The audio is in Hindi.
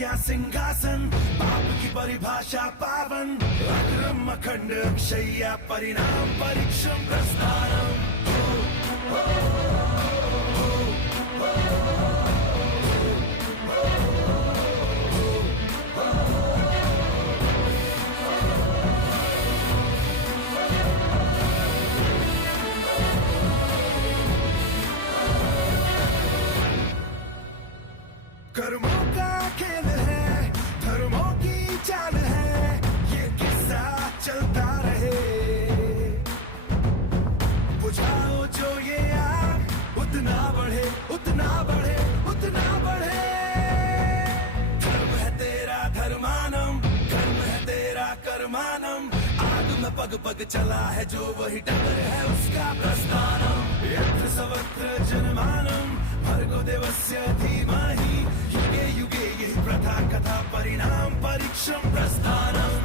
क्या सिंहासन, पाप की परिभाषा पावन, अग्रम अखंड अक्षय्या परिणाम परीक्षम प्रस्थानम। कर्मों का खेल है, धर्मों की चाल है, ये किस्सा चलता रहे। बुझाओ जो ये आग, उतना बढ़े उतना बढ़े उतना बढ़े। धर्म है तेरा धर्मानम, कर्म है तेरा कर्मानम, आग में पग पग चला है जो वही डगर है उसका प्रस्थानम। यत्र सर्वत्र जनमानम, भर्गो देवस्य धीमहि, युगे युगे यही प्रथा कथा परिणाम परीक्षम प्रस्थानम।